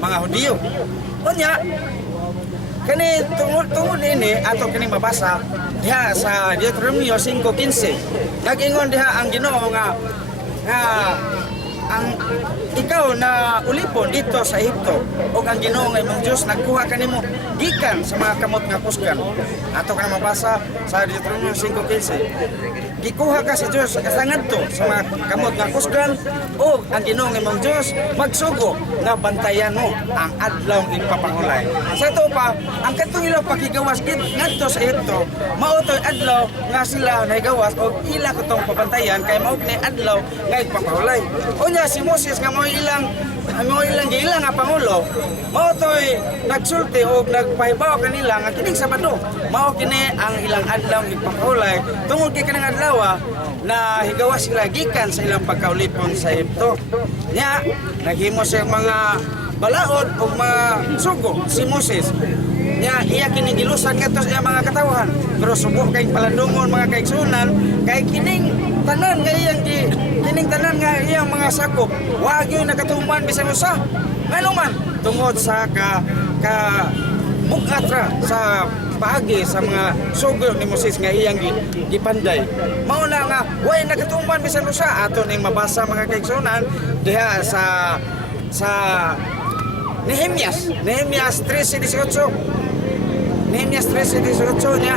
mga Hudiyo. Unya, kani tungod ini ato kini mabasa diha sa Deuteronomio 5:15. Nag-ingon diha ang Ginoo nga ang ikaw na ulipon dito sa Ehipto o ang Ginoo nga imong Dios nagkuha kanimo gikan sa mga kamot nga kusgan. Ato ka na mabasa sa Deuteronomio 5:15. Gikuha ka sa Dios sa kasangadto sa mga kamot nga kusgan o ang Ginoo nga imong Dios magsugo nga bantayan mo ang adlaw ipapangulay. Sa ito pa, ang katong ilang pakigawas ngadto sa Ehipto, mao toy adlaw nga sila naigawas o ila katong pabantayan kay mao ni adlaw nga ipapangulay. Unya si Moses nga mao ilang nga pangulo, mao toy nagsulti o nagpahibaw kanila nga kining Sabado mao kini ang ilang adlaw ipapangulay tungod kay kanang adlaw na higawas sila gikan sa ilang pagkaulipon sa Ehipto. Nya naghimo sa mga balaod o mga sugo si Moses. Nya iya kini gilusan ngadto sa mga katawhan, pero subok kay palandungon mga kaigsunan kay kining tanan nga iyang mga sakop wa gyud nakatuman bisan usa. Ngano man tungod sa ka mugatra sa paagi sa mga sugo ni Moses nga iyang gipanday. Mao na nga way nakatuman bisan usa ato ning mabasa mga kaigsunan diha sa Nehemias 13:18. Nehemias 13:18 niya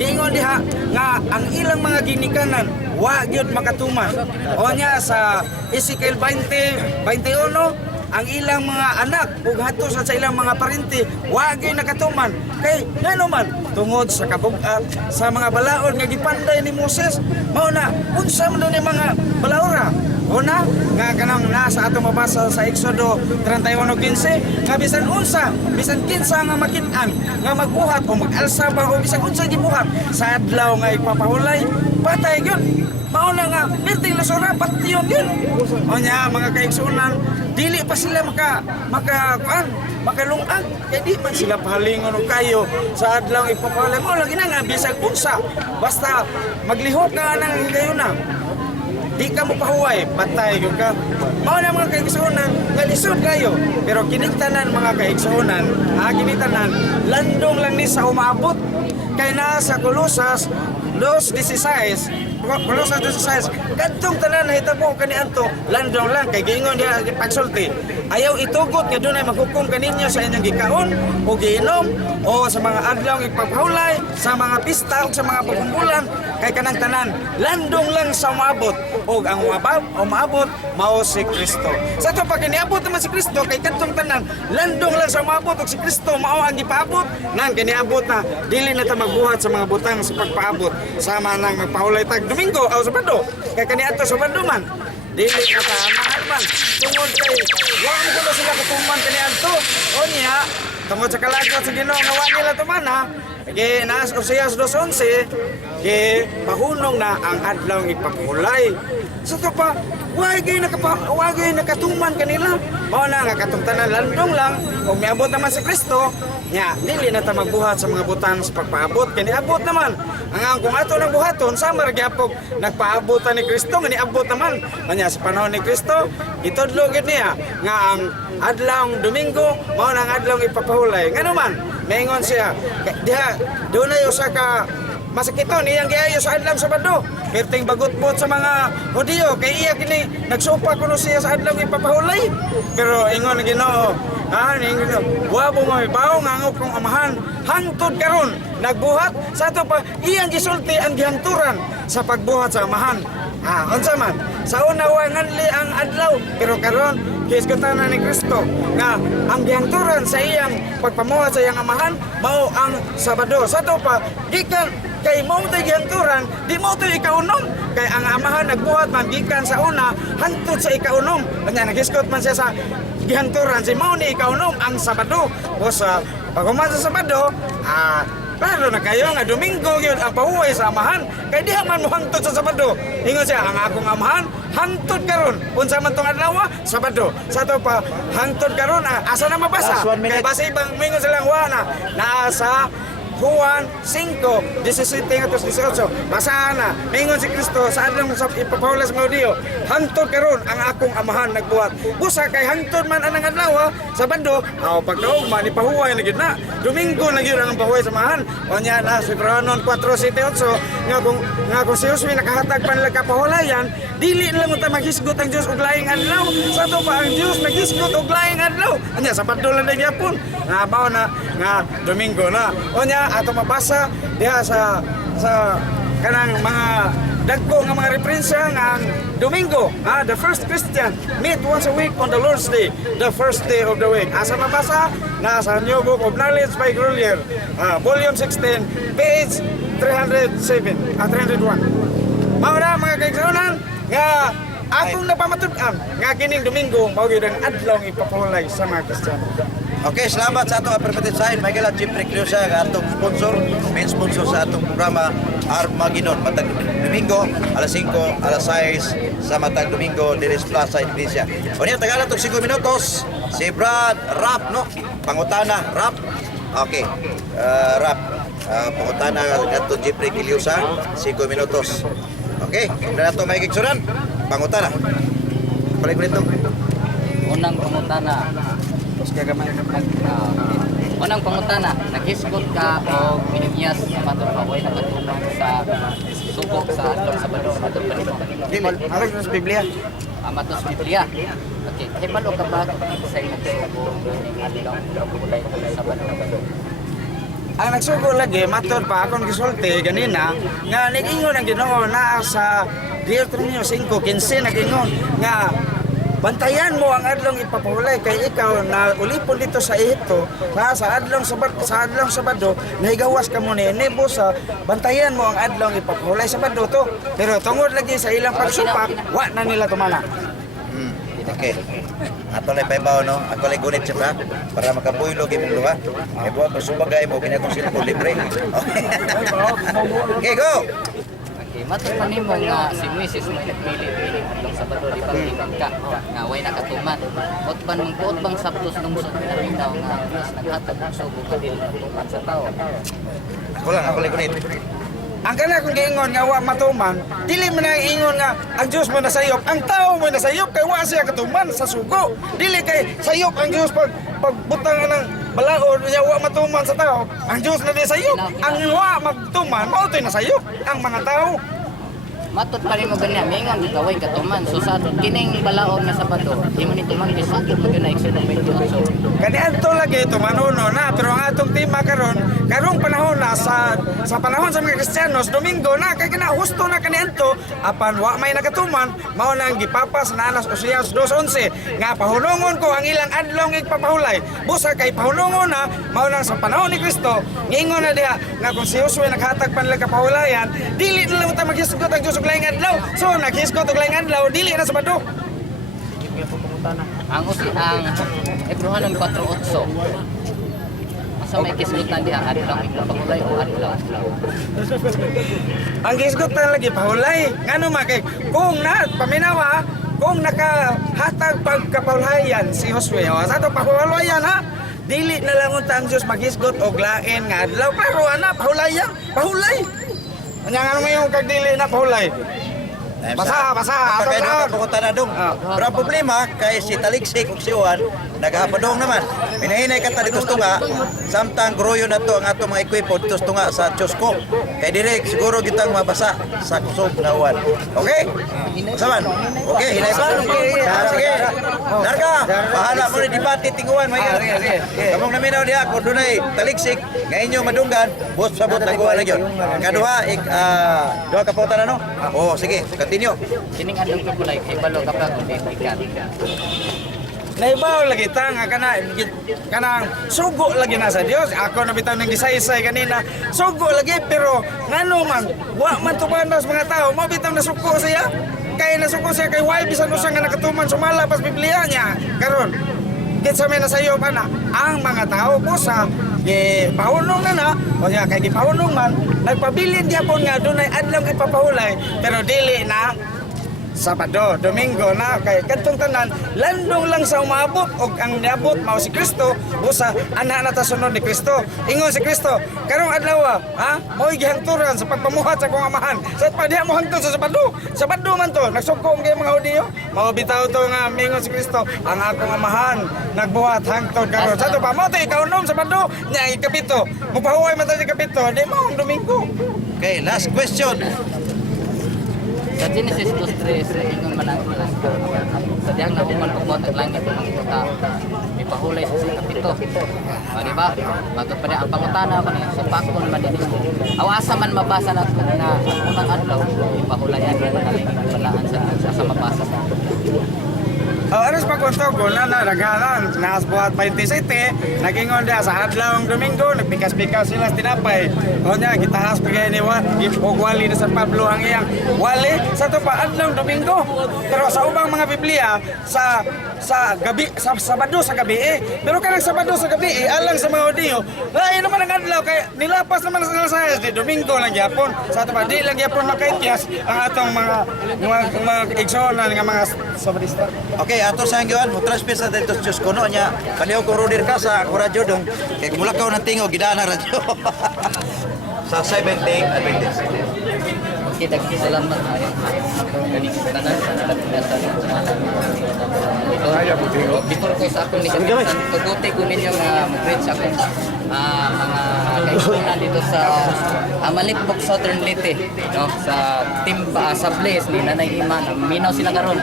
giingon diha nga ang ilang mga ginikanan wa gyud makatuman. O niya sa Ezekiel 20:21 ang ilang mga anak ug hadto sa ilang mga parente wa gyud nakatuman. Kay ngano man tungod sa kabug-at sa mga balaod nga gipanday ni Moses, mao na unsa man ni mga balaora. Una, nga kanang nasa ato mabasa sa Exodo 31:15, nga bisan unsa, bisan kinsa nga makit-an, nga magbuhat o mag-alsa ba o bisan unsa gibuhat sa adlaw nga ipapahulay, patay gyud. Mao na nga perting lasora patyon gyud. O nya mga kaigsunan, dili pa sila makalungag kay di man sila pahalingon og kayo sa adlaw ipapahulay. Mao lagi na nga bisan unsa, basta maglihok ka nang higayuna. Di ka mo pahuway, patay yun ka. Mao na mga kaigsunan, nalisod kayo. Pero kinitanan mga kaigsunan, kinitanan, landong lang ni sa umabot. Kay na sa Colosas 2:16, kadtong tanan na hitabo kaniadto landong lang kay giingon diha pagsulti. Ayaw itugot nga dunay maghukom kaninyo sa inyong gikaon o giinom o sa mga adlaw ipapahulay, sa mga pista o sa mga pagkumpulan kay kanang tanan landong lang sa umabot o ang umabot mao si Kristo. Sa to pa kiniabot naman si Kristo kay kadtong tanan landong lang sa umabot o si Kristo mao ang gipaabot nang kiniabot na dili na ta magbuhat sa mga butang sa pagpaabot sama nang magpahulay tag Domingo o Sabado kay kaniadto Sabado man dili na ta mahal man tungod kay wa mo kuno sila katuman kaniadto onya tungod sa kalagot sa Ginoo nga wa nila tumana kay nas Oseas 2:11 kay pahunong na ang adlaw ipapahulay. So to pa wagay nakatuman kanila mao na nga katungtanan landong lang o miabot naman si Kristo nya dili na ta magbuhat sa mga butang sa pagpaabot kay niabot naman ang kung ato nang buhaton sama ra gyapon nagpaabotan ni Kristo nga niabot naman anya sa panahon ni Kristo itudlo gid niya nga ang adlaw Domingo mao na ang adlaw ipapahulay ngano man maingon siya diha dunay usa ka masakiton iyang giayo sa adlaw Sabado perting bagot-bot sa mga Hudiyo kay iya kini nagsupa kuno siya sa adlaw ipapahulay pero ingon ang Ginoo wa mo mahibaw nga ang kong amahan hangtod karon nagbuhat sa ato pa iyang gisulti ang gihangturan sa pagbuhat sa amahan. Unsa man sa una wa nganli ang adlaw pero karon kiskatanan ni Kristo nga ang gihangturan sa iyang pagpamuhat sa iyang amahan mao ang Sabado. Sa ato pa gikan kay mao tay gihangturan di mao tay ikaunom kay ang amahan nagbuhat man gikan sa una hangtod sa ikaunom kanya nagiskot man siya sa gihangturan si mao ni ikaunom ang Sabado o sa paghuman sa Sabado klaro na kayo nga Domingo gyud ang pahuway sa amahan kay diha man mo hangtod sa Sabado ingon siya ang akong amahan hangtod karon unsa man tong adlaw Sabado sa to pa hangtod karon asa na mabasa kay base ibang mingon silang wa na naa sa Juan 5:17 hangtod 18. Basahan na. Mingon si Kristo sa adlaw sa ipapawala sa mga Hudiyo, hangtod karon ang akong amahan nagbuhat. Busa kay hangtod man anang adlaw, Sabado, pagkaugma ni pahuway na gid na. Domingo na gyud ang pahuway sa amahan. Unya na si Pronon 4:7-8 nga kung si Josue nakahatag pa nila kapahulayan, dili nila mo ta maghisgot ang Dios og laing adlaw. Sa to pa ang Dios naghisgot og laing adlaw. Anya Sabado lang na gyapon. Nga bao na nga Domingo na. Unya ato mabasa diha sa kanang mga dagko nga mga referensya nga ang Domingo, the first Christian meet once a week on the Lord's Day, the first day of the week. Asa mabasa na sa New Book of Knowledge by Grolier, volume 16, page 307, 301. Mao na mga kaigsunan nga akong napamatud-an nga kining Domingo mao gyud ang adlaw ipapahulay sa mga Kristiyano. Okay, salamat sa atong affirmative sign. Michael at Jim Preclusa, ang atong sponsor, main sponsor sa atong programa, Armageddon. Matag Domingo, alas 5, alas 6, sa Matag Domingo, Diris Plaza, Iglesia. O niya, tagalan itong 5 minutos, si Brad Rap, no? Pangutana, Rap. Okay, Rap. Pangutana at Jim Preclusa, 5 minutos. Okay, na ito may kiksuran. Pangutana. Balik mo nito. Unang pangutana. Unang pangutana, naghisgot ka o minimiyas matod ka way nagatuman sa subok sa adlaw Sabado matod pa nimo. Dili, aras sa Biblia. Matod sa Biblia. Okay, hibalo ka ba sa imong sugo ng adlaw kulay sa Sabado? Ang nagsugo lagi, matod pa akong gisulti ganina, nga nag-ingon ang Ginoo na sa Deuteronomio 5:15 nag-ingon nga bantayan mo ang adlong ipapahulay kay ikaw na ulipon dito sa Ehipto sa adlong Sabado nahigawas ka mo ni Nebo sa bantayan mo ang adlong ipapahulay Sabado to. Pero tungod lagi sa ilang pagsupak, wa na nila tumana. Okay. Ato lang paibaw, no? Ako lang gunit siya para makapuylo gimong luha. E buwan ko subagay mo, kinakong sila po libre. Okay, go! Okay, matod pa nimo nga si Moises may nagpili adlaw Sabado di ba tingog ka nga way nakatuman. Utban mong tuot bang sabtos lungsod na bitaw nga ang Dios naghatag og sugo kadili matuman sa tao. Ako lang gunit. Ang kana kung giingon nga wa matuman, dili man ang ingon nga ang Dios mo nasayop, ang tao mo nasayop kay wa siya katuman sa sugo. Dili kay sayop ang Dios pagbutang ng balaod niya wa matuman sa tao. Ang Dios na di sayop, ang wa magtuman mao toy nasayop ang mga tao. Matod pa rin mo ganyan, mingon gaway katuman. So sa kining balaod nga Sabado, imo ni tuman gisugod mo gyud na Exodus 28. Kaniadto lagi tumanuno na pero ang atong tema karong panahon na sa panahon sa mga Kristiyanos Domingo na kay kana husto na kaniadto apan wa may nakatuman mao na ang gipapas na Anas Oseas 2:11 nga pahulungon ko ang ilang adlaw igpapahulay busa kay pahulungon na mao na sa panahon ni Kristo ngingon na diha nga kung si Josue naghatag pa nila kapahulayan dili nila mo ta maghisgot ang Dios og laing adlaw so naghisgot og laing adlaw dili na Sabado. Ang Hebrehanon 4:8. Asa may kisgutan diha adlaw ipapahulay o adlaw. Ang gisgot na lagi pahulay ngano makay kung na paminawa kung nakahatag pagkapahulayan si Josue o sa to pahulayan ha dili na lang unta ang Dios maghisgot og lain nga adlaw pero ana pahulayan pahulay anya nga ngayon kag dili na pahulay. Basa. Ato na pukunta na dong. Pero ang problema, kay si Taliksik ug si Juan, naghapadong naman. Minahinay ka ta dito tunga, samtang gruyo na to ang ato mga ekwipo dito tunga sa Chosco. Kay direk siguro kitang mabasa sa kusog na Juan. Okay? Saman? Okay, hinay pa? Sige. Narga, bahala mo ni debate tinguan. Kamong naminaw diha, kung doon ay Taliksik, nga inyo madunggan, bus sabot na guwan na yun. Kaduha, duha ka pauta na no? Oo, sige. Continue. Kining adlaw kapulay hibalo ka pa kung di ikan. Naibaw lagi ta nga kanang sugo lagi na sa Dios. Ako na bitaw ning gisaysay kanina. Sugo lagi pero ngano man wa man tumanas mga tao mo bitaw na suko siya. Kay nasuko siya kay why bisan usa nga nakatuman sumala pas Biblia niya. Karon kinsa may nasayo pa na ang mga tao po sa pahunong na o siya kay gipahunong man nagpabilin gyapon nga dunay adlaw ipapahulay pero dili na Sabado, Domingo na kay kadtong tanan landong lang sa umabot og ang niabot mao si Kristo usa ana na ta sunod ni Kristo. Ingon si Kristo, karong adlaw mo'y gihangturan sa pagpamuhat sa akong amahan. Sa padiha mo hangtod sa Sabado. Sabado man to, nagsugko ang mga Hudiyo. Mao bitaw to nga mingon si Kristo, ang akong amahan nagbuhat hangtod karon. Sa to pa mo to ikaunom Sabado nya ikapito. Mupahuway man ta sa ikapito, di mo ang Domingo. Okay, last question. Sa Genesis 2:3 ingon man ang ilang sa diyang nahuman pagbuhat ang langit ng mga tao. Ipahulay sa kapito. Di ba? Matod pa niya ang pangutana pa niya sa pakon man din. Awasa man mabasa na na unang adlaw ipahulayan man ang balaan sa mabasa. Aras pagkuntog ko na naghanan nas buhat 27 nagingon dia sa adlawng Domingo nagpikas-pikas sila sa tinapay. O nya gitahas pigay ni og wali na San Pablo ang iyang wali sa to pa adlawng Domingo. Pero sa ubang mga Biblia sa gabi sa Sabado sa gabi pero kanang Sabado sa gabi alang sa mga Hudiyo lain naman ang adlaw kay nilapas naman sa sayas di Domingo lang gyapon sa to pa di lang gyapon makaitiyas ang atong mga igsoon nga mga Sabadista. Okay, ato sa hanggawan mo transfer sa dito sa kuno nya. Paliw ko roder ka sa radyo dong. Kay mulakaw ng tingo gidaan na radyo. Sa 7-day Adventist. Okay, salamat tayo. Galing sa tanan sa pinasa. Before ko sa akong nikapitan, tuguti ko ninyo nga mag-read sa akong mga kaibigan dito sa Malipok Southern Leyte, no? Sa Timba, sa Blaze ni Nanay Iman, minaw sila karon.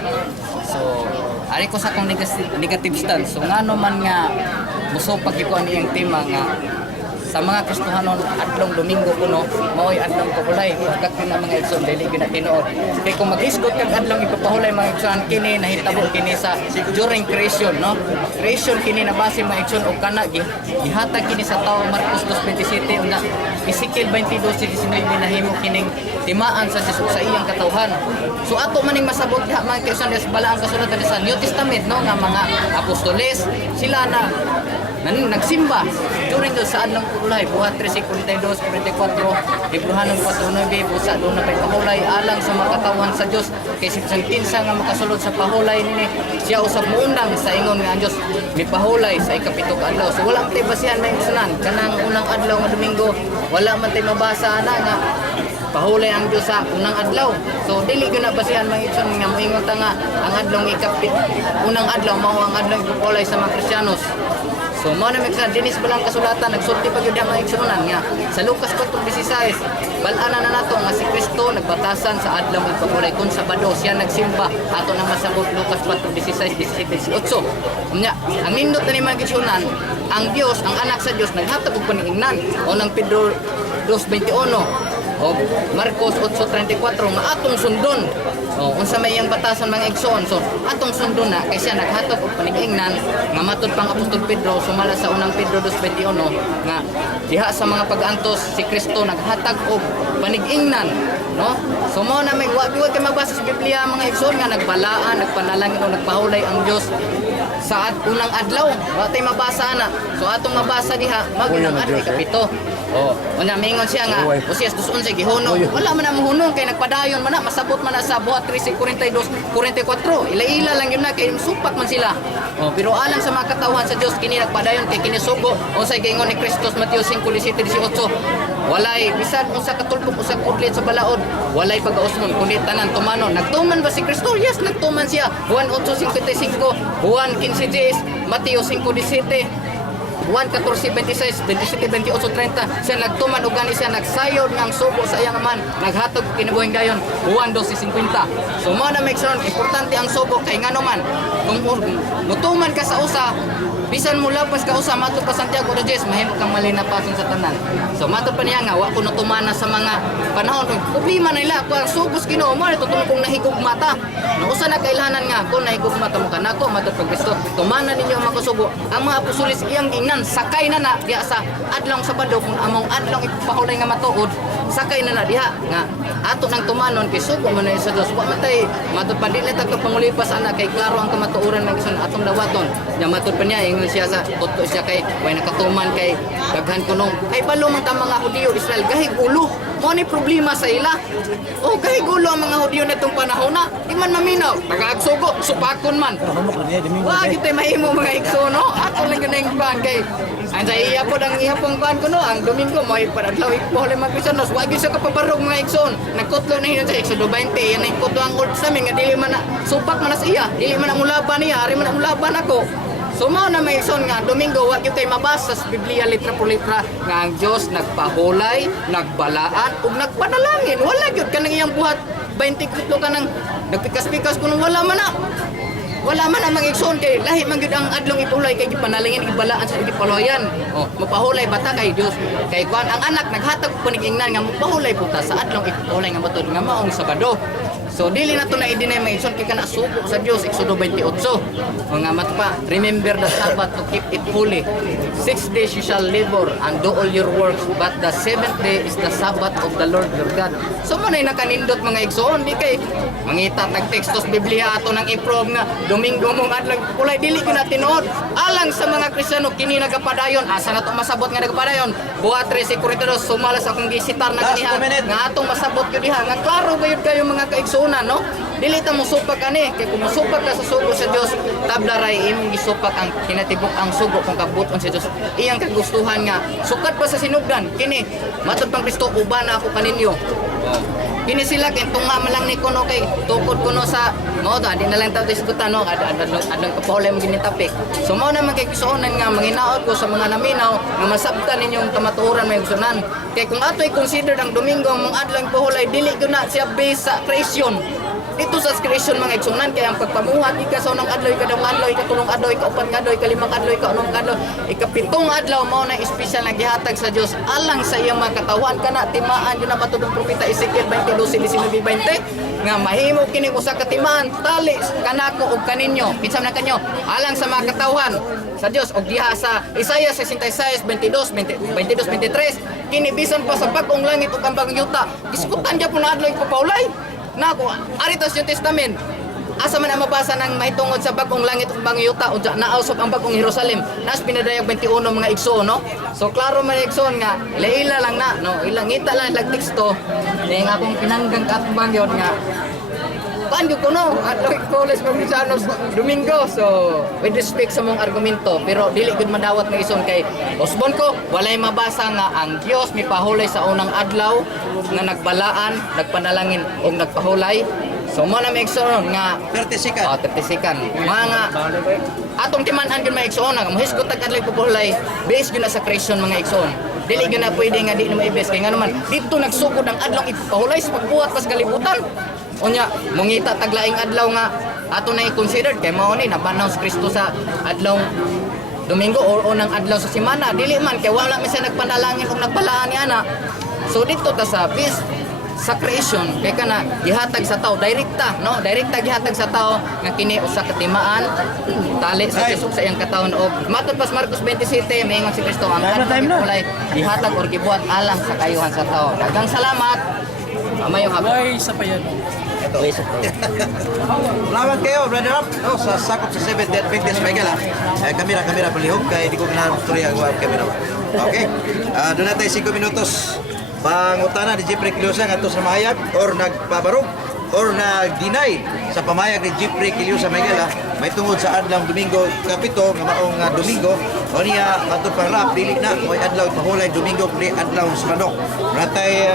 So, ari ko sa akong negative stance. So, nga naman nga musupag ko ani ang tema nga sa mga Kristohanon adlong Domingo kuno maoy adlong pagulay pagkat na mga igsoon dili gyud tinuod kay kung mag-isgot kag adlong ipapahulay mga igsoon kini nahitabo kini sa during creation, no? Creation kini na base mga igsoon og kana gihatag kini sa tawo Marcos 2:27 una Ezekiel 22:19 nahimo kining timaan sa Dios sa iyang katawhan. So ato maning masabot ha mga igsoon sa balaang kasulatan sa New Testament, no, nga mga apostoles sila na nagsimba during the sa adlong pagulay buhat 3:42, 44 Hebrehanon 4:9 busa doon na pahulay alang sa makatawan sa Dios kay sang kinsa nga makasulod sa pahulay nini siya usab muundang sa ingon nga ang Dios mipahulay sa ikapito ka adlaw. So wala man tay basihan may sunan kanang unang adlaw nga Domingo wala man tay mabasa ana nga pahulay ang Dios sa unang adlaw. So dili gyud na basihan mga igsoon nga moingon ta nga ang adlaw ikapit unang adlaw mao ang adlaw pahulay sa mga Kristiyanos. So mao na sa dinis balang kasulatan nagsulti pa gyud ang mga igsuonan nga sa Lucas 4:16 bal-ana na nato nga si Kristo nagbatasan sa adlaw ug pagulay kun Sabado siya nagsimba ato nang masabot Lucas 4:16, 17, 18. Nya ang nindot na ni mga igsuonan ang Dios ang anak sa Dios naghatag og paniingnan o nang Pedro 2:21 o Marcos 8:34 nga atong sundon. O unsa may iyang batasan mga igsoon, so atong sundon na kay siya naghatag og paningingnan nga matud pang apostol Pedro sumala sa unang Pedro 2:21 nga diha sa mga pag-antos si Kristo naghatag og paningingnan, no? So mao na may wa kay magbasa sa Biblia mga igsoon nga nagbalaan, nagpanalangin o nagpahulay ang Dios sa unang adlaw. Wa tay mabasa na. So atong mabasa diha magunang adlaw kapito. Oh, unya mingon siya nga Osias 2:11 gihunong. Wala man na mohunong kay nagpadayon man na masabot man na sa buhat 13:42, 44. Ila-ila lang yun na kay supak man sila. Oh, pero alang sa mga katawhan sa Dios kini nagpadayon kay kini sugo unsay giingon ni Kristus Mateo 5:17-18. Walay bisan unsa katulpok usa kudlit sa balaod, walay pag-ausmon kundi tanan tumanon. Nagtuman ba si Kristo? Yes, nagtuman siya. Juan 8:55, Juan 15:10, Mateo 5:17. Juan 14:26, 27:28, 30 siya nagtuman ug gani siya nagsayod ng sugo sa iyang aman naghatag kinabuhing dayon Juan 12:50. So mao na make sure importante ang sugo kay ngano man kung mutuman ka sa usa bisan mo lapas ka usa matud pa Santiago de Jesus mahimo kang malinapason sa tanan. So matud pa niya nga wa ko nutumana sa mga panahon problema na nila kung subos Ginoo mo tutulong kung nahigugmata no usa na kailhanan nga kung nahigugmata mo kanako matud pag Kristo tumana ninyo ang mga sugo ang mga apostoles iyang ingnan sakay na diya sa adlong Sabado kung among adlong ipapahulay nga matuod sakay na diha nga ato nang tumanon kay sugo man na sa Dios wa matay matud pa dili tagka pangulipas ana kay klaro ang kamatuoran ng ison atong dawaton nya matud pa niya ingon siya sa tutto siya kay way nakatuman kay daghan kunong ay balo man ta mga Hudiyo Israel gahig ulo mo ni problema sa ila o gahig ulo ang mga Hudiyo nitong panahon na di man maminaw nagaagsugo supakon man wa gyud tay mahimo mga igso no ato lang gyud ang ban kay ang sa iya po ang ihapong ban ko no ang Domingo mo ay paradlaw ipole magpisanos wa gyud sa kapabarog mga igsoon nagkutlo na hinon sa Exodo 20 yan ay kutlo ang old sa nga dili man na supak man na sa iya dili man ang ulaban niya ari man ang ulaban ako. So mao na may ison nga Domingo wa gyud tay mabasa sa Biblia litra por litra nga ang Dios nagpahulay, nagbalaan ug nagpanalangin. Wala gyud kanang iyang buhat 20 kutlo kanang nagpikas-pikas kuno wala man na. Wala man ang mga igsoon kay lahi man gyud ang adlong ipahulay kay gipanalangin ibalaan sa gipaloyan. Oh, mapahulay bata kay Dios. Kay kuan ang anak naghatag panigingnan nga mapahulay puta sa adlong ipahulay nga matod nga maong Sabado. So dili na to na i-deny mga igsoon kay kana suko sa Dios Exodo 28. Mga matpa, remember the Sabbath to keep it holy. 6 days you shall labor and do all your works, but the 7th day is the Sabbath of the Lord your God. So mo na nakanindot mga igsoon di kay mangita tag tekstos Biblia ato nang i-prove nga Domingo mong adlaw kulay dili ko na tinuod. Alang sa mga Kristiyano kini nagapadayon asa na to masabot nga nagapadayon. Buhat 13:42 sumalas akong gisitar na kaniha nga atong masabot gyud diha nga klaro gayud kayo mga kaigsuonan no. Dili ta mo supak ani kay kung musupak ka sa sugo sa Dios tablaray imong gisupak ang kinatibok ang sugo kung kabuton sa Dios iyang kagustuhan nga sukat pa sa sinugdan kini matud pang Kristo uban na ako kaninyo. Kini sila kay tunga man lang ni kuno kay tukod kuno sa mao ta di na lang taw diskutan no adang kapahulay mo ginitapik. So mao na man kay kisuonan nga manginaot ko sa mga naminaw nga masabtan ninyong kamatuoran may gustunan. Kay kung ato'y consider ang Domingo mong adlaw pahulay dili gyud na siya base sa creation. Dito sa creation mga igsunan kaya ang pagpamuhat ika sa unang adlaw ikadong adlaw ikatulong adlaw ikaupat nga adlaw ikalimang adlaw ikaunong adlaw ikapitong adlaw mao na espesyal na gihatag sa Dios alang sa iyang mga katawan kana timaan yun na matudong propeta Ezekiel 22:19-20 nga mahimo kini usa ka timaan tali kanako ug kaninyo kinsa man kanyo alang sa mga katawan sa Dios og diha sa Isaiah 66:22-23 kini bisan pa sa bag-ong langit ug ang bagong yuta diskutan gyud po na adlaw ipapaulay nako aritos yung testament asa man ang mabasa ng mahitungod sa bagong langit ug bagong yuta ug nausop ang bagong Jerusalem nas pinadayag 21 mga igsoon no so klaro man igsoon nga ila lang na no ilang ngita lang lag teksto ning akong pinanggang katubang yon nga Panyo ko no, at college Magnisanos Domingo. So, with respect sa mong argumento, pero dili gud madawat ng ison kay Osbon ko, walay mabasa nga ang Dios mipahulay sa unang adlaw nga nagbalaan, nagpanalangin o nagpahulay. So, mo na may igsoon nga 30 second. 30 second. Mga atong timan-an gyud mga igsoon nga mahisgot tag adlaw pahulay, based gyud na sa creation mga igsoon. Dili gyud na pwede nga di na maibes kay nga naman dito nagsugod ang adlaw ipahulay sa pagbuhat pas kalibutan. Unya, mungita taglaing adlaw nga ato na i-consider kay mao ni nabanaw si Kristo sa adlaw Domingo o unang adlaw sa semana. Dili man kay wala man siya nagpanalangin o nagbalaan ni ana. So dito ta sa bis sa creation kay kana gihatag sa tao direkta no direkta gihatag sa tao nga kini usa ka timaan tali sa Kristo sa iyang katawan og matud pas Marcos 27 moingon si Kristo ang ulay gihatag or gibuhat alang sa kayuhan sa tao. Daghang salamat. Amayo hapon. Ay, isa pa yan. Ito. Salamat kayo, brother Rob. Oh, sa sakop sa 7th Adventist Megala. Kamera palihog kay di ko kinarustorya ang kamera. Okay. Doon na tayo 5 minutos. Pangutana ni Jeffrey Kiliosa nga sa mahayag or nagpabarog or nag-deny sa pamayag ni Jeffrey Kiliosa Megala may tungod sa adlaw Domingo kapito nga maong Domingo o niya matod pang rap dili na may adlaw pahulay Domingo kuli adlaw Sabado. Natay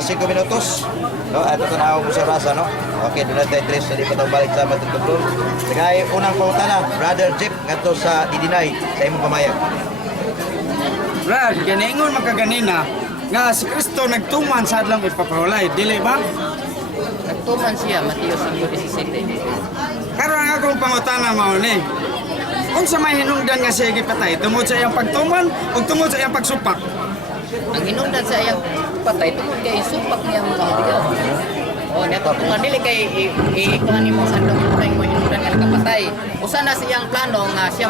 5 minutos. No, ato tanaw mo sa rasa no. Okay, doon natin tres sa lipat balik sa matod control. Sagay unang pangutana, Brother Jeff ngadto sa di-deny sa imong pamayag. Brad, ganingon makaganina nga si Kristo nagtuman sa adlaw ipapahulay, dili ba? Nagtuman siya Mateo 5:17. Karon ang akong pangutana mao ni. Unsa may hinungdan nga siya gipatay tungod sa iyang pagtuman o tungod sa iyang pagsupak? Ang hinungdan sa iyang patay tungod kay supak niya mga Hudiyo. Oh, neto kung dili kay ikuan nimo sa andong mo hinungdan nga nakapatay. Usa na siyang plano nga siya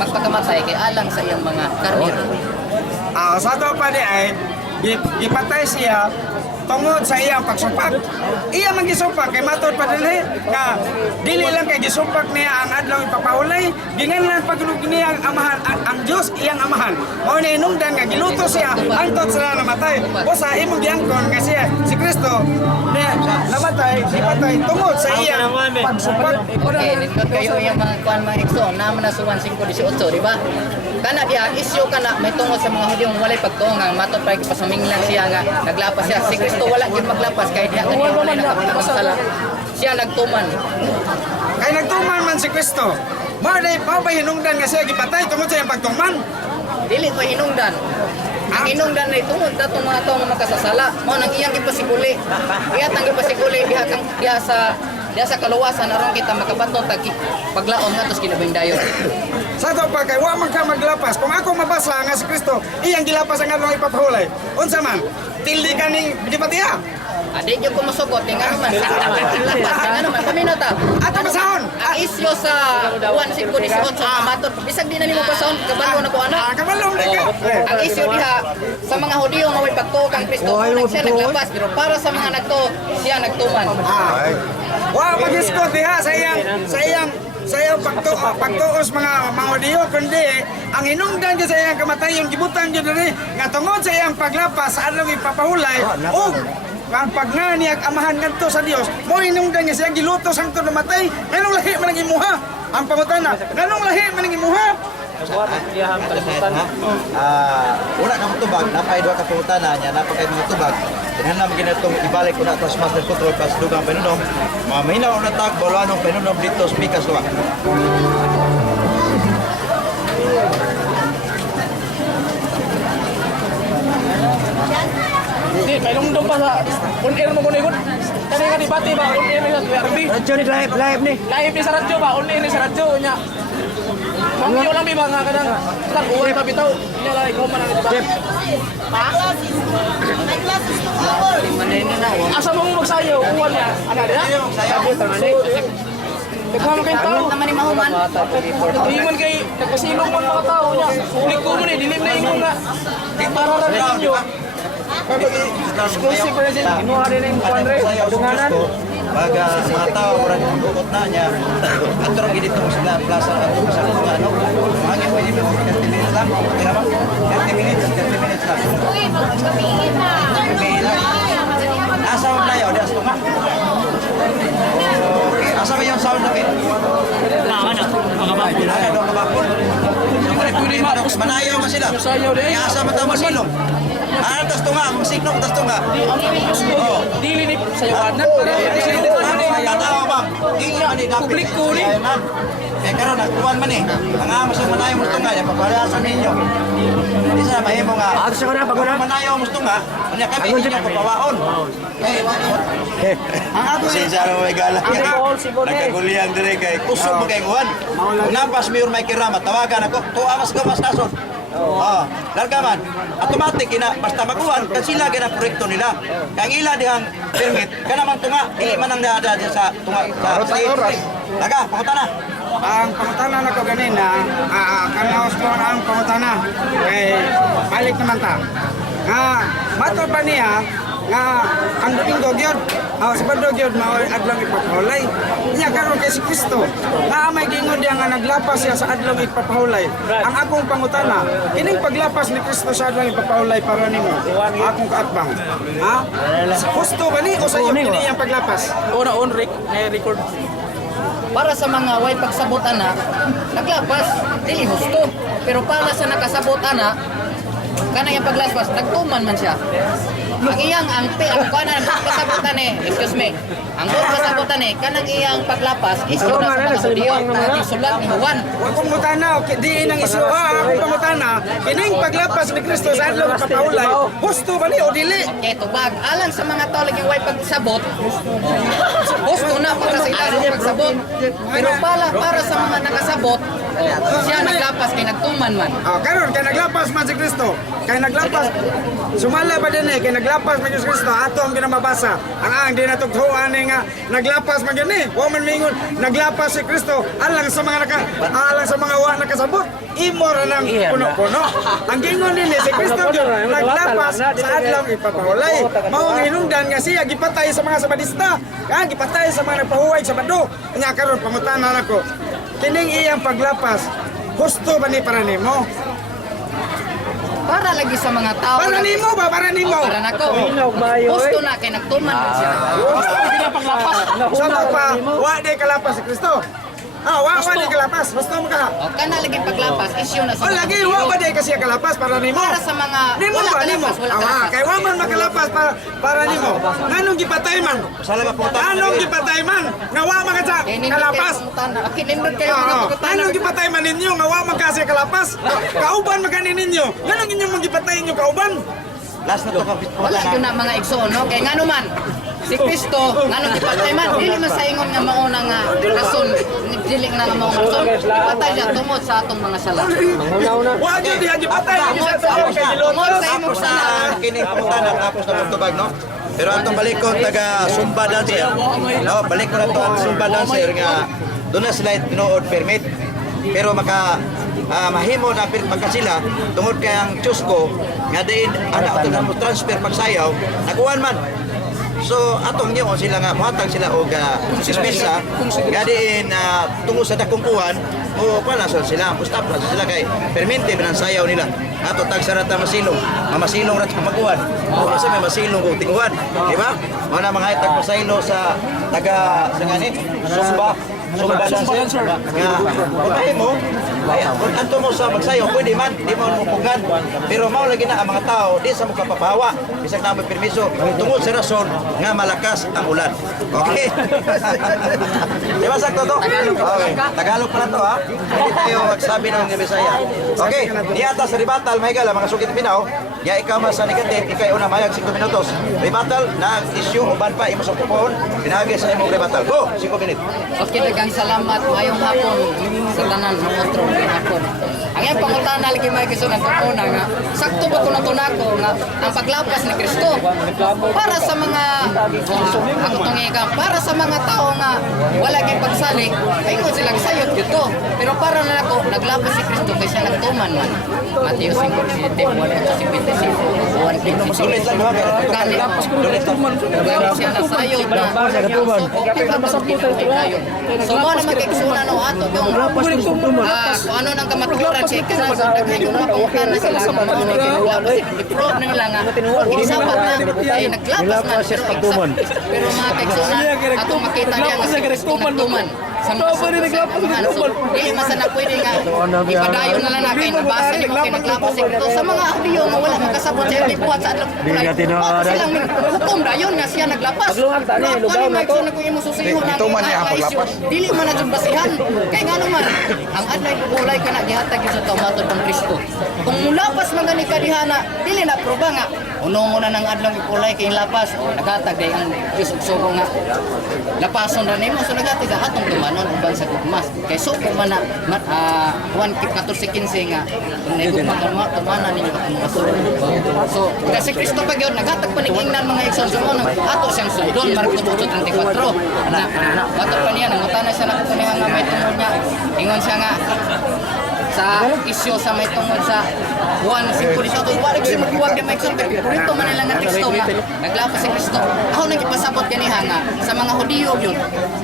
magpakamatay kay alang sa iyang mga karnero. Sa ato pa di ay gipatay siya tungod sa iyang pagsumpak. Iya man gisumpak kay matod pa dinhi nga dili lang kay gisumpak niya ang adlaw ipapahulay, ginganlan pagulog niya ang amahan ang Dios iyang amahan. Mao ni hinungdan nga giluto siya hangtod sa namatay. Busa imong giangkon nga siya si Kristo na namatay, ipatay tungod sa iyang pagsumpak. Okay, nindot kayo yung mga kuan mga igsoon naman na suwan 5:18, di ba? Kana diya isyu kana may tungod sa mga Hudyo walay pagtuong nga matod pa pasaminglan siya nga naglapas siya. Si Kristo wala gyud maglapas kay diha kaniya walay nakapagpasala. Siya nagtuman. Kay nagtuman man si Kristo. Mao pa hinungdan nga siya gipatay tungod sa iyang pagtuman. Dili pa hinungdan. Ang hinungdan na tungod datong mga tawo nga makasasala. Mao nang iyang gipasiguli. Iya tang gipasiguli diha sa kaluwasan aron kita makabaton tag paglaom ngadto kinabing dayon. Sa to pa kay wa man ka maglapas. Kung ako mabasa nga si Kristo, iyang gilapas ang adlaw ipapahulay. Unsa man? Tildi ka ni di patiya. Adi jud ko masugot nga naman ano man paminota. Ato basahon. Ang isyu sa 1:5:18 sa matod bisag di na nimo basahon kabalo na ko ana. Kabalong di ka. Ang isyu diha sa mga Hudyo nga way pagtuo kang Kristo siya naglapas pero para sa mga nagtuo siya nagtuman. Wa mag-iskot diha sa iyang pagtuos mga Hudyo kundi ang hinungdan gyud sa iyang kamatayon gibutan gyud diri nga tungod sa iyang paglapas sa adlaw ipapahulay ug ang pagnani ag amahan ngadto sa Dios mo hinungdan nga siya gilutos hangtod namatay nganong lahi man ang imuha ang pangutana nganong lahi man ang imuha. Una ka tubag, napay duha ka pangutana niya, napay mga tubag. Tinanam ginatong ibalik ko na to sa master control pas dugang panunom. Mga mahinaw na tag bolanong panunom dito sa Pikas duwa. Di, may nungdong pa sa on-air mo kunikot. Kani nga debate ba, on-air ni sa RB. Radyo ni live ni. Live ni sa radyo ba, on-air ni sa radyo niya. Mangyo lang ba nga kanang tag-uwan pa bitaw. Niya lang ikaw man ang debate. Asa mo magsayo, uwan niya. Ana dia? Ikaw mo kayong tao. Naman ni mahuman. Ingon kay nagpasilong man mga tao niya. Ulit ko mo ni, dilim na ingon nga. Para ra ninyo. Exclusive present. Inuha rin yung kuwanre. Dunganan. Baga mga tao murag magukot na niya. Ato ra gid dito sa plaza ato sa ano. Hangin pwede mo 30 minutes lang. Kaya ba? 30 minutes lang. Asa mo na yun? Asa nga? Okay, asa ba yung sound na pin? Ano? Mga baboy. Ano ka ba? Siyempre, pwede mo. Manayaw ka sila. Sayaw din. Asa mo tama silong? Tas tunga, magsignok tas tunga. Dili ni sayawanan. Public ko ni. Eh karon nagtuwan man eh. Ang amo sa manayaw mo tunga, papalasan ninyo. Hindi sa mahimo nga. Ako sa kuna pag Manayaw mo tunga, unya kami ninyo papawaon. Ang ato sa may gala. Nagkagulian dire kay kusog mo kay kuan. Napas mayor may kirama tawagan ako. Tuwa mas gamas nasod. Larga man. Automatic ina basta makuhan kan sila gina proyekto nila. Kang ila dihang permit kana man tunga dili man ang daada sa tunga sa state. Laga, pakuta na. Ang pangutana na ko ganina, kanaos ko na ang pangutana. Kay balik naman ta. Nga matod pa niya nga ang Domingo gyud, Sabado gyud mao adlaw ipapahulay. Nya karon kay si Kristo, nga may gingod diya nga naglapas siya sa adlaw ipapahulay. Ang akong pangutana, kining paglapas ni Kristo sa adlaw ipapahulay para nimo, akong kaatbang. Ha? Gusto ba ni o sa iyo kini yang paglapas? Una on record. Para sa mga way pagsabot ana, naglapas dili husto. Pero para sa nakasabot ana, kana yung paglapas nagtuman man siya. Ang iyang ang kanan pasabotan excuse me. Ang pasabotan kanang iyang paglapas isyu na sa mga Hudyo at sulat ni Juan. Wa kong mutana, di nang isu. Akong pangutana, kining paglapas ni Kristo sa adlaw ipapahulay, gusto ba ni o dili? Kay tubag alang sa mga tao lagi way pagsabot. Gusto na para sa ilang pagsabot. Pero para sa mga nakasabot, Siya naglapas kay nagtuman man. Karon kay naglapas man si Kristo. Kay naglapas sumala ba din kay naglapas man si Kristo ato ang ginamabasa. Ang di natugtuan nga naglapas man gani. Wa man mingon naglapas si Kristo alang sa mga alang sa mga wa nakasabot. Imo ra nang puno-puno. Ang gingon din si Kristo naglapas sa adlaw ipapahulay. Mao ang hinungdan nga siya gipatay sa mga sabadista. Gipatay sa mga nagpahuway sa Sabado. Nya karon pangutanan ako. Kining iyang paglapas gusto ba ni para nimo? Para lagi sa mga tao. Para nimo ba? Para nimo? Para nako. Hinog ba yun? Gusto na kay nagtuman man siya. Sa pa, wa di kalapas si Kristo. Wa di kalapas. Gusto mo ka? O kana lagi paglapas issue na sa O mga lagi tao. wa ba di kasi kalapas para nimo? Para sa mga Nimo wala ba nimo? kalapas, wala kalapas. Kay wa man makalapas para nimo. Nganong gipatay man? Salamat po ta. Anong gipatay man? Nga wa man ka kalapas. Okay, nindot kayo mga pagkutanan. Anong gipatay man ninyo nga wa man kasi kalapas? Kauban man kanin ninyo. Nganong inyo man gipatay inyo kauban? Last na to ka. Wala yun na mga igsoon, no? Kaya nga man, si Kristo, nga nung ipatay man, dili man sa ingon nga mauna nga rason, dili nga mauna rason, ipatay siya tungod sa atong mga sala. Wa gyud diha gipatay Tungod sa sa kay tungod sa imong sala. Kining pangutanan tapos na pagtubag, no? Pero atong balikon taga Sumba Dancer. No, balik ko na to ang Sumba Dancer nga doon na sila tinuod permit. Pero mahimo na pagka sila tungod kay ang Chusco nga diin ana ato na mo transfer pagsayaw nakuan man. So atong niyo sila nga mohatag sila og dispensa nga diin tungod sa dakong kuwan o pala sila stop na sila kay permente binang sayaw nila ato tag sarata masilong mamasilong rat kumakuan o asa may masilong kung tinguhan di ba mo na mga itag pasaylo sa taga sa ngani Sumba Dancer nga pagkain mo ay kung anto mo sa magsayaw pwede man di mo mupugan pero mao lagi na ang mga tao di sa makapapawa bisag na may permiso tungod sa rason nga malakas ang ulan okay di ba sakto to okay Tagalog pala to ha hindi tayo magsabi ng Bisaya okay di ata sa ribatal mahigala mga sugit Pinaw ya ikaw mas sa negative ikay una mayag 5 minutos ribatal na issue uban pa imo sa kupon pinagi sa imong ribatal go 5 minutes Okay, dagang salamat. Mayong hapon sa tanan ng otro ng hapon. Ang iyang pangutana lagi may gusto ng tukuna nga, sakto ba ko natunako nga ang paglapas ni Kristo para sa mga ang tungiga, para sa mga tao nga wala kay pagsalig, ayun sila sayot dito. Pero para na ako, naglapas si Kristo kay siya nagtuman man. Mateo 5:7, 1:55, 1:55. Sulit lang ha Ganit mo. sulit lang Kaya siya nasayod na. Okay ba sa kayo? So mo naman kay kusuna no ato yung kung ano nang kamaturan kay kasi sa daghay ko mapawakan na sila sa mga naglapas i-prove na nila nga isapat na ay naglapas na pero mga kay kusuna ato makita niya nga si Kristo nagtuman sa mga so dili masana pwede nga ipadayon na lang na kay nabasa ni kay naglapas si Kristo sa mga audio nga wala makasabot sa lipuat sa adlaw silang hukom dayon nga siya naglapas lugaw na to kung imo susiyon na dili man na basihan kay ngano man ang adlay ulay kana gihatag sa tawmatod ng Kristo kung mulapas man gani kadihana dili na proba nga unong una ng adlaw ulay kay lapas naghatag day ang Dios ug sugo nga lapason ra nimo so naghatag sa atong tumanon uban sa gugmas kay suko man na 1:14-15 nga kung naigugma tumanan ninyo ang mga sugo so kasi Kristo pa gyud naghatag pa ning ingnan mga igsoon so ato siyang sudon Marcos 8:34 na ato pa niya nangutana siya na kung nga may tungod niya ingon siya nga sa isyo sa may tungod sa Juan 5:18 wala kasi magbuwag na may pero purito man nila nga teksto nga naglapas si Kristo ako nang ipasabot kaniha nga sa mga Hudiyo yun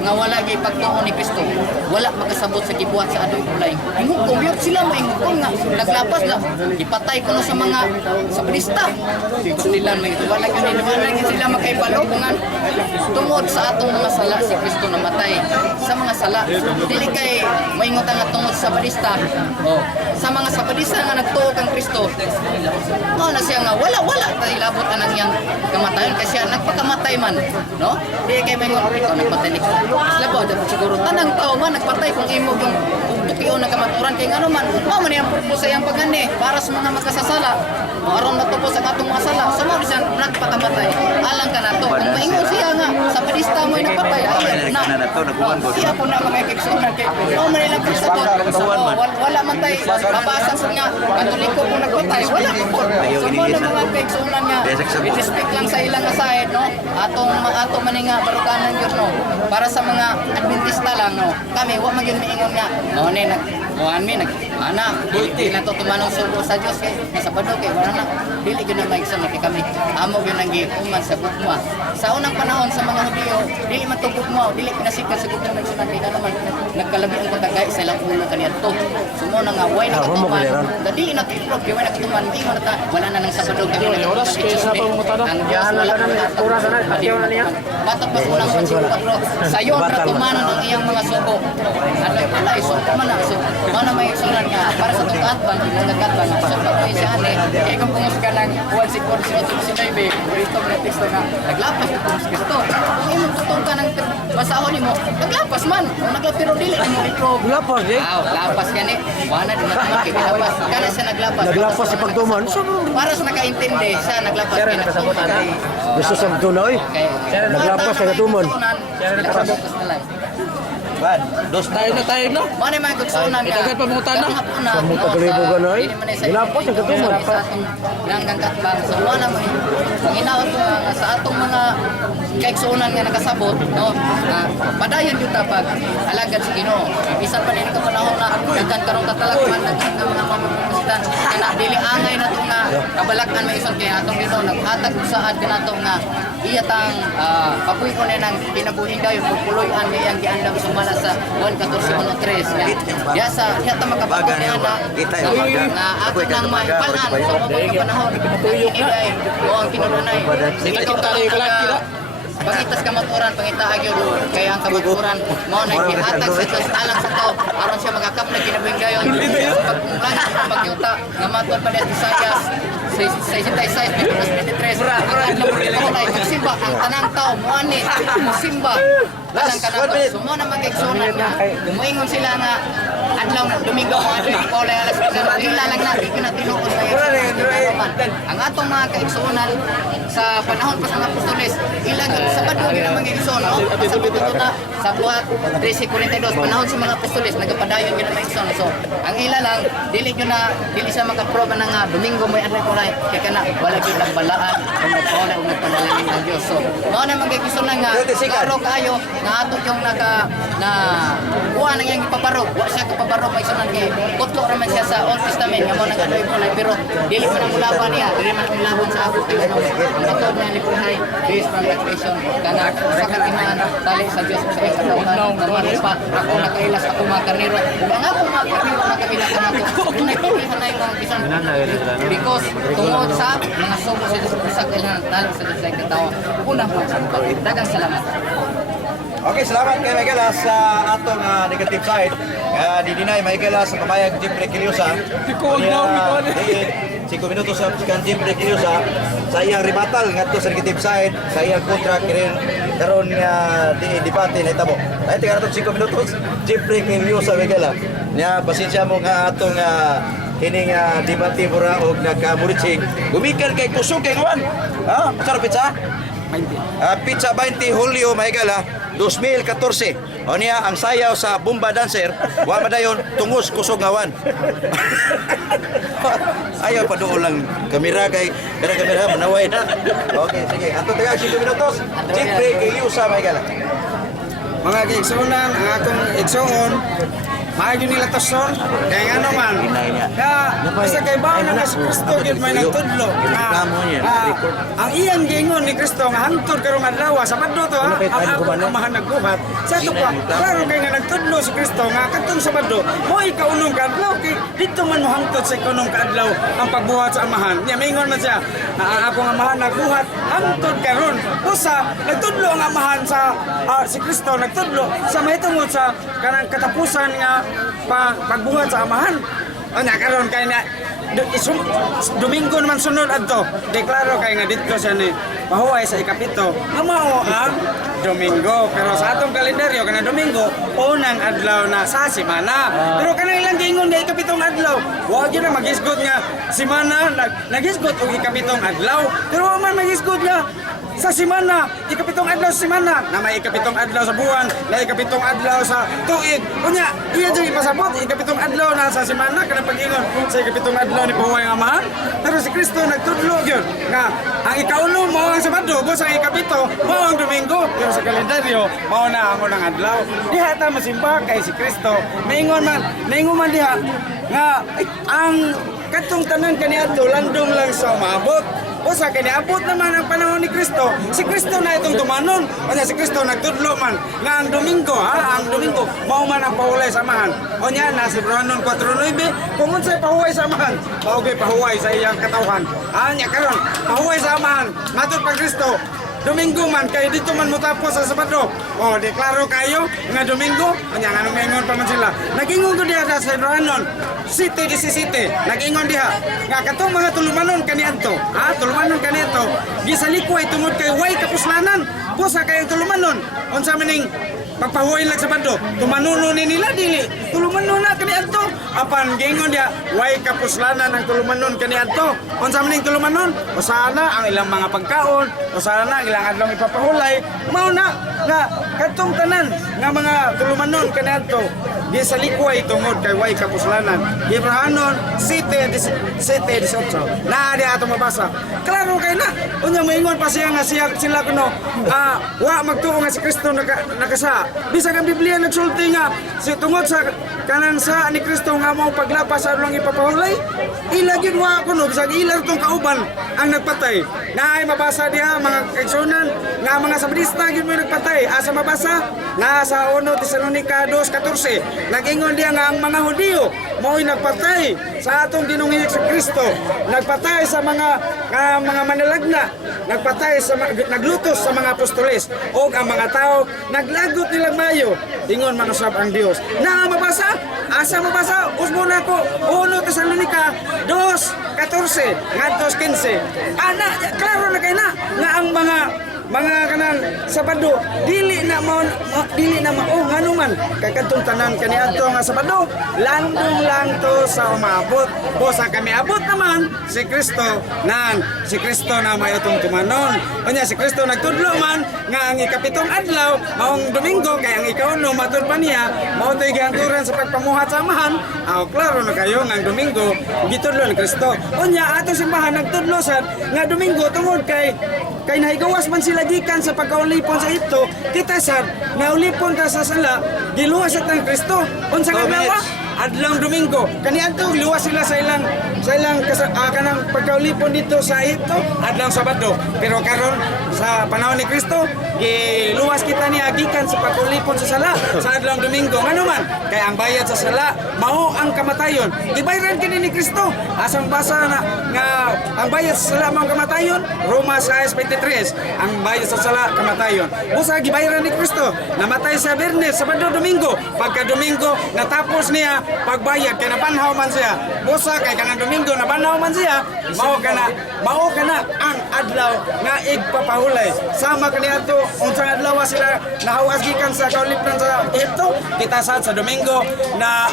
nga wala gay pagtuon ni Kristo wala makasabot sa gibuhat sa adoy ulay hukom yun sila may hukom nga naglapas na ipatay ko na sa mga sabrista sila may wala gani sila makaipalokongan tungod sa atong mga sala si Kristo namatay sa mga sala dili kay maingon nga tungod sa sabrista sa mga sabrista nga nagtuo kang Kristo mao na siya nga wala tay labot anang iyang kamatayon kasi nagpakamatay man no di kay maingon ikaw nagpatay ni Kristo labot siguro tanang tao man nagpatay kung imo yung tukion na kamaturan kay ngano man mao man ang purpose sa iyang pagani para sa mga makasasala aron matupos ang atong mga sala sa mao siyang nagpatamatay alang kanato kung maingon siya nga sa padista mo napatay ay na siya po na mga keksunan kay mao man ilang krisabot wala man tay mabasa sa nga katoliko po nagpatay wala po so mao na mga keksunan nga i-respect lang sa ilang aside no atong maninga baruganan gyud no para sa mga Adventista lang no kami wa man gyud miingon nga no ni ana dili na to tumanong sugo sa Dios kay sa Sabado kay wala na dili gyud na maigsoon kay kami amo gyud nang giuman sa gugma sa unang panahon sa mga Hudiyo dili man to gugma dili pinasikat sa gugma nagsunan kay naman nagkalabi ang pagkagay sa ilang ulo kaniadto sumo na nga way nakatuman dadi na tiprog kay way nakatuman ingon ta wala na nang Sabado kay oras kay sa pangungutada ang Dios wala na oras na patiyaw na niya. batak pa unang pansiguro sayon ra tumanon ang iyang mga sugo at wala iso man na so mana may sunan nga para sa tukat bang nagkatban so pag siya ani kay kung kumus ka ng 1 si baby burito na text na naglapas ko kumus Kristo kung imong tutong ka ng basahon nimo naglapas man kung naglapiro dili mo i-prove Lapas, eh. lapas gani wala din na lapas kana siya naglapas Naglapas si pagtuman. para sa nakaintindi siya naglapas kay nagtuman Gusto sa tunaw eh. Naglapas sa katuman. Ban, dos Tayo na. Mana man kagsunan nga. Itagat pamungutan na. Pamunta kalibugan na eh. Ginapas ang katuman. Langgang katbang sa wala mo. Ang inaot ko nga sa atong mga kaigsunan nga nakasabot, no. Padayon jud ta pag alagad sa Ginoo. Bisan pa din ka panahon na daghan karong katalakman daghan nga mga mamamagitan kana dili angay nato nga kabalakan maison kay atong Ginoo naghatag usaad kanato nga iyatang papuy-on na ng kinabuhi dayon pupuloy-an niyang giandam sumala sa 1:14:13 ya sa ta makapagod niya na ato nang maipalan sa ubang panahon tuyok na o ang kinunay sige pangitas kamaturan pangita agyo kaya ang kamaturan mo na gihatag sa Dios alang sa tao aron siya magakap na kinabuhi dayon pagkunglan pagyuta nga matud pa diha Isaias 66:23 ang simba ang tanang tao muani simba alang kanato sumo na magigsunan nga gumoingon sila nga adlaw Domingo o alas 10 ila lang na pinatinuod ang atong mga kaigsunan sa panahon pa sa mga apostoles ilang Sabado gyud ang magigsuon no sa pagtututa sa buhat 13:42 panahon sa mga apostoles nagapadayon gyud ang magigsuon so ang ila lang dili sa makaproba na nga Domingo may adlaw kulay kay kana wala gyud ang balaan kung magpauna ug nagpanalangin ang Dios so mao na magigsuon nga klaro kayo nga ato yung na kuha nang iyang ipabarog wa siya kapabarog may sunan kay kutlo ra man siya sa Old Testament nga mo nagadoy ko pero dili man ang mulaban niya dili man ang mulaban sa ako kay ano ang katod niya ni Puhay based from creation kana sa katimaan tali sa Dios sa ikatawhan nga pa ako nakailas ako mga karnero ug ang ako mga karnero nakabila ka nato dunay problema na yung mga bisan because tungod sa mga sugo sa Dios sa kailangan tali sa Dios sa ikatawhan unang pagsampay daghang salamat. Okay, salamat kay Michael sa atong negative side. Didinay Michael sa kamayag Jeffrey Quiliosa. 5 minutos sa kan Jeffrey Quiliosa sa iyang ribatal ngadto sa negative side sa iyang kontra karon nga debate na itabo. Ay tingala 5 minutos Jeffrey Quiliosa Michael. Nya pasensya mo nga atong kining debate mura og nagkamuritsig. Gumikan kay kusog kay Juan. Sarap pizza? Pizza 20 Hulyo Michael 2014. O niya ang sayaw sa Bumba Dancer, wa madayon tungos kusog ngawan. Ayaw pa doon lang kamera kay kada kamera manaway na. Okay, sige. Ato taga 5 minutos. Jeffrey Quiliosa Michael. Mga kaigsunan, ang akong igsuon, maayo nila tason, kaya nga naman, basta kay baon na si Kristo, yun may nagtudlo. Ang iyang gingon ni Kristo, nga hangtod karong adlaw, sa padlo to, ang akong amahan nagbuhat. Sa ito pa, klaro kay nga nagtudlo si Kristo, nga katong sa padlo, mo ikaunong kadlaw, kay dito man mo hangtod sa ikaunong kadlaw ang pagbuhat sa amahan. Niya, maingon man siya, ang akong amahan nagbuhat, hangtod karon. Pusa, nagtudlo ang amahan sa si Kristo, nagtudlo sa mahitungod sa kanang katapusan nga pagbuhat sa amahan. Anya karon kay na Domingo naman sunod adto. Deklaro kay nga dito siya ni pahuway sa ikapito. Nga mao ang Domingo. Pero sa atong kalendaryo kana Domingo unang adlaw na sa semana. Pero kanang ilang gingon nga ikapitong adlaw. Wa gyud na magisgot nga semana nagisgot og ikapitong adlaw. Pero wa man magisgot nga sa semana, ikapitong adlaw sa semana, na may ikapitong adlaw sa buwan, na ikapitong adlaw sa tuig. Kunya, iya dyan ipasabot, ikapitong adlaw na sa semana, kanang pag-ingon sa ikapitong adlaw ni Pahuway nga Amahan. Pero si Kristo nagtudlo yun, nga ang ikaulo mo ang Sabado, bus ang ikapito, mo ang Domingo. Pero sa kalendaryo, mo na ang unang adlaw. Diha ta masimba kay si Kristo. Maingon man diha, nga ang katong tanan kaniadto landong lang sa umabot. O sa kaniabot naman ang panahon ni Kristo. Si Kristo na itong tumanon. O si Kristo nagtudlo man. Nga ang Domingo, mao man ang pahuway sa amahan. O niya, nasa Hebreanon 4:9, kung unsay pahuway sa amahan, maugay pahuway sa iyang katawhan. Anya karon, pahuway sa amahan, matod pa Kristo. Domingo man, kaya dito man mutapos sa Sabado. O, deklaro kayo nga Domingo. Kanya nga nung maingon pa man sila. Nag-ingon ko diha sa Hebreanon, City, nag-ingon diha. Nga katong mga tulumanon kaniadto. Tulumanon kaniadto. Gisalikuay tungod kay way kapuslanan. Pusa kayong tulumanon. Unsa maning pagpahuway lang sa Sabado. Tumanuno ni nila dili. Tulumanon na kaniadto. Apan gingon diha, way kapuslanan ang tulumanon kaniadto. Unsa maning tulumanon? O sana ang ilang mga pagkaon, o sana ang ilang adlaw ipapahulay. Mao na nga katong tanan nga mga tulumanon kaniadto. Di sa likway tungod kay way kapuslanan. Hebreanon 7:18. Na di ato mabasa. Klaro kay na. Unya moingon pa siya nga sila kuno wa magtuo nga si Kristo nakasa. Bisag ang Biblia nagsulti nga si tungod sa kanan sa ni Kristo nga mao paglapas sa lang ipapahulay. Ila gid wa kuno bisag ila tong kauban ang nagpatay. Naay mabasa diha mga kaigsunan nga mga Sabadista gid mo nagpatay. Asa mabasa? Na sa 1 Tesalonica 2:14. Nag-ingon diya nga ang mga Hudiyo mao'y nagpatay sa atong Ginoong si Kristo, nagpatay sa mga manalagna, nagpatay sa naglutos sa mga apostoles, o ang mga tao naglagot nilang mayo. Ingon man usab ang Dios. Na mabasa? Asa mabasa? Usmo na ko 1 Tesalonica 2:14 ngadto 15. Ana, klaro na kay na nga ang mga kanang Sabado dili na mao nganuman kay kadtong tanan kaniadto nga Sabado landong lang to sa umabot. Bosa kami abot naman si Kristo na may utong tumanon. Unya si Kristo nagtudlo man nga ang ikapitong adlaw maong Domingo kay ang ikauno matud pa niya mao toy giangturan sa pagpamuhat sa amahan. Klaro na kayo nga ang Domingo gitudlo ni Kristo. Unya ato simbahan nagtudlo sad nga Domingo tungod kay nahigawas man sila gikan sa pagkaulipon sa Egipto, kita sad naulipon ta sa sala, giluwas at ng Kristo. Unsa nga nawa? Adlang Domingo. Kaniadto luwas sila sa ilang kanang pagkaulipon dito sa Egipto, adlang Sabado. Pero karon sa panahon ni Kristo, giluwas kita niya gikan sa pagkaulipon sa sala sa adlang Domingo. Ngano man? Kay ang bayad sa sala mao ang kamatayon. Gibayran kini ni Kristo. Asang basa na nga ang bayad sa sala mao ang kamatayon. Roma 6:23. Ang bayad sa sala kamatayon. Busa gibayran ni Kristo. Namatay sa Biyernes, Sabado, Domingo. Pagka Domingo natapos niya pagbayad kay nabanhaw man siya. Busa kay kanang Domingo nabanhaw man siya. Mao kana ang adlaw nga igpapahulay. Sama kaniadto unsang adlaw sila nahawas gikan sa kaulipnan sa Egipto. Kita sa Domingo na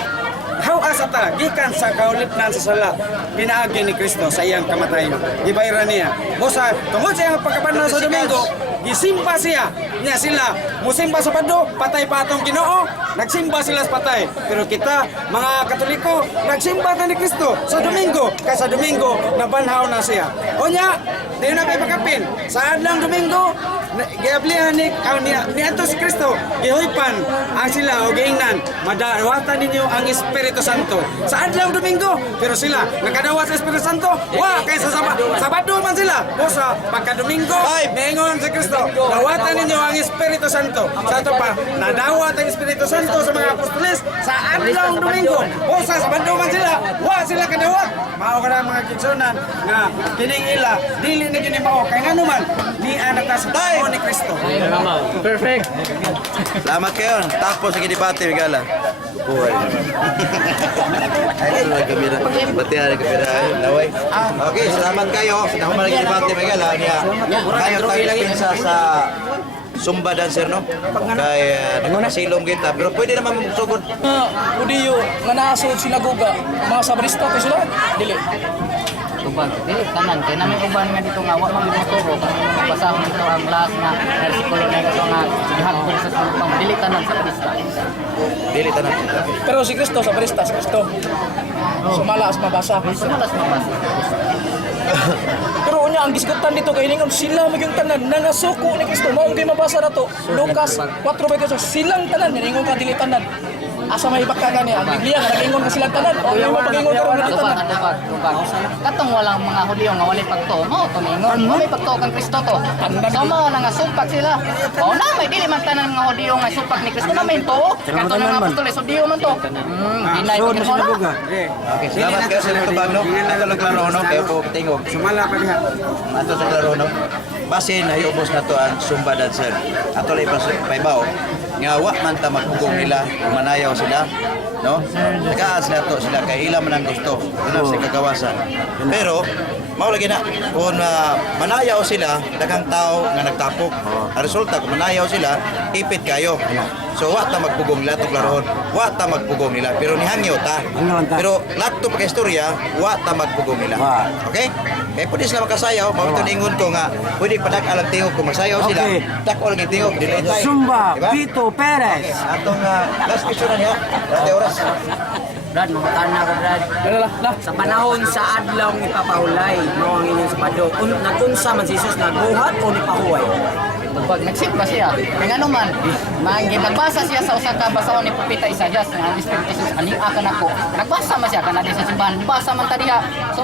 hawas ata gikan sa kaulipnan sa sala pinaagi ni Kristo sa iyang kamatayon. Gibayran niya. Busa tungod sa iyang pagkabanhaw sa Domingo, gisimba siya. Nya sila musimba sa Sabado, patay pa atong Ginoo, nagsimba sila sa patay. Pero kita mga Katoliko, nagsimba ta ni Kristo sa Domingo, kay sa Domingo nabanhaw na siya. Unya, diyo na kay pagkapin. Sa adlang Domingo, giablihan ni ato si Kristo, gihuypan ang sila o giingnan, madawatan ninyo ang Espiritu Santo. Sa adlang Domingo, pero sila nakadawat sa Espiritu Santo, kay sa Sabado man sila. O sa pagka Domingo, naingon si Kristo, dawatan ninyo ang Espiritu Santo. Sa ito pa, nadawat ang Espiritu Santo sa mga apostoles sa adlang Domingo. O sa Sabado man sila, sila kadawat. Mao ka na mga kitsunan nga kining ila, dili na gini mao. Kaya nga naman, ni anak ta sa Panginoon ni Kristo. Perfect. Salamat kayo. Tapos sa kinibati, Migala. Buhay. Ay, ito lang kamera. Bati ang kamera. Laway. Okay, salamat kayo. Ako man nag-ibate Miguel. Kayo tayo pinsa sa Zumba dancer, no? Kay nagpasilong kita. Pero pwede naman magsugod. Udiyo, nga nasod sinagoga, mga sabrista ko sila, dili. Tubag, dili tanan kay namin uban nga dito nga wa man gituro kung basahon dito ang last nga versikulo na ito nga gihagpon sa sultang dili tanan sa Krista. Dili tanan. Pero si Kristo, sabrista, si Kristo. Sumalas, mabasa. Sumalas mabasa. Pero unya ang gisgutan dito kay lingon sila magyung tanan nangasuko ni Kristo mao gyud mabasa nato Lucas 4:28 silang tanan ningon ka dili tanan asa may bakagan ni ang Biblia nga nagingon ka silang tanan o yung pag-ingon karon dili Tubag, tanan tubag. Katong walang mga Hudyo nga walay pagtuo mo to ningon. Walay pagtuo kang Kristo to. Sama na nga sumpak sila. O na may dili man tanan mga Hudyo nga sumpak ni Kristo na may tuo. Kato na nga apostoles Hudyo man to. Dinay ko ni Mola. Okay, salamat kayo sa tubag, no? Ato lang klaro, no? Kayo po tingog. Sumala pa diha. Ato sa klaro, no? Basin na iubos na to ang Zumba dancer. Ato lang paibaw. Nga wa man ta magpugong nila, manayaw sila, no? Nagaas na to sila kay ila man ang gusto. Ano sa kagawasan. Pero mao lagi na kung manayaw sila, daghang tao nga nagtapok. Ang resulta kung manayaw sila, ipit kayo. So wa ta magpugong nila to klarohon. Wa ta magpugong nila pero nihangyo ta. Pero lato pa istorya, wa ta magpugong nila. Okay? Kaya pwede sila makasayaw, mawito ingon ko nga, pwede padak alang tingog kung masayaw sila. Dako lang yung tingog, dili tayo. Zumba, Diba? Vito Perez. Atong last question na niya, dati oras. Brad, mamutaan na ako, Brad. Lah. Sa panahon sa adlaw ni Papahulay, mao ang inyong sapado. Nagunsa man si Jesus naguhat o ni pahuway? Pag nagsip ba siya, kaya nga naman, nagbasa siya sa usa ka basahon ni Propeta Isaias, nga ang Espiritu Jesus, aning akan ako, nagbasa man siya, kanadi sa simbahan, basa man ta diha. So,